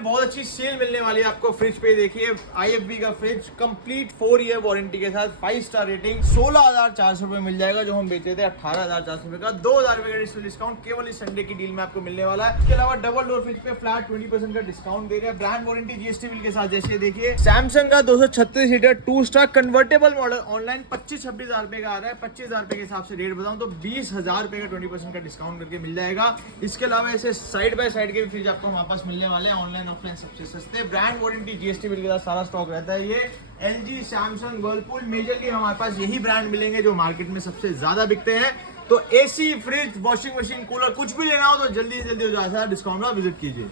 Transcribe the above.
बहुत अच्छी सेल मिलने वाली है आपको फ्रिज पे। देखिए IFB का फ्रिज कंप्लीट 4 ईयर वारंटी के साथ 5 स्टार रेटिंग 16,400 रुपए मिल जाएगा, जो हम बेचे थे 18,400 रुपए का। 2,000 रुपए का डिस्काउंट केवल इस संडे की डील में आपको मिलने वाला है। इसके अलावा डबल डोर फ्रिज पे फ्लैट 20% का डिस्काउंट दे रहे हैं, ब्रांड वारंटी GST बिल के साथ। जैसे देखिए सैमसंग का 236 litre 2 star convertible model online 25-26 हजार रुपए का आ रहा है। 25,000 रुपए के हिसाब से रेट बताऊं तो 20,000 रुपए का 20% का डिस्काउंट करके मिल जाएगा। इसके अलावा ऐसे साइड बाय साइड के भी फ्रिज आपको हमारे पास मिलने वाले हैं, ऑनलाइन ऑफलाइन सबसे सस्ते, ब्रांड वारंटी GST बिल के साथ सारा स्टॉक रहता है। ये LG, सैमसंग, वर्लपूल, मेजरली हमारे पास यही ब्रांड मिलेंगे जो मार्केट में सबसे ज्यादा बिकते हैं। तो AC, fridge, washing machine, cooler कुछ भी लेना हो तो जल्दी से जल्दी हो जाए डिस्काउंट में विजिट कीजिए।